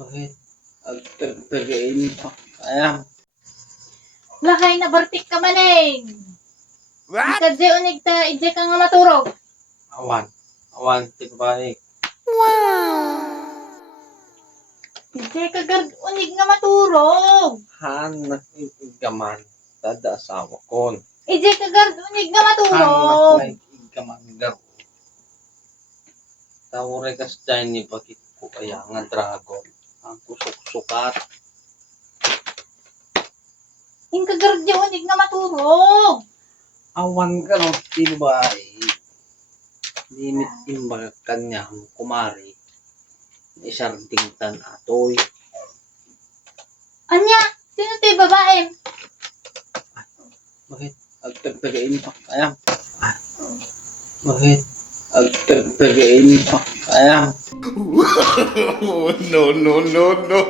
Bakit? Agtagtagain pa. Ayan. Lakay na bartik ka maning. What? Ikadje unig ta, ije ka nga maturog. Awan. Awan. Tikbaik. Ije ka gard unig nga maturog. Hanak igaman. Tada asawa kon. Ije ka gard unig nga maturog. Hanak na igaman garo. Tawore kas dyan ni bakit ko kaya nga dragon. Ang kusok-sukat. Ing ka gard unig nga maturog. Awan ka no. Tikbaik. Limit imba kanya kumari. Isarding tan atoy. Anya, sino tayo babae? Bakit? Agtagtagain pa. Ayan. Bakit? Agtagtagain pa. Ayan. No, no, no, no.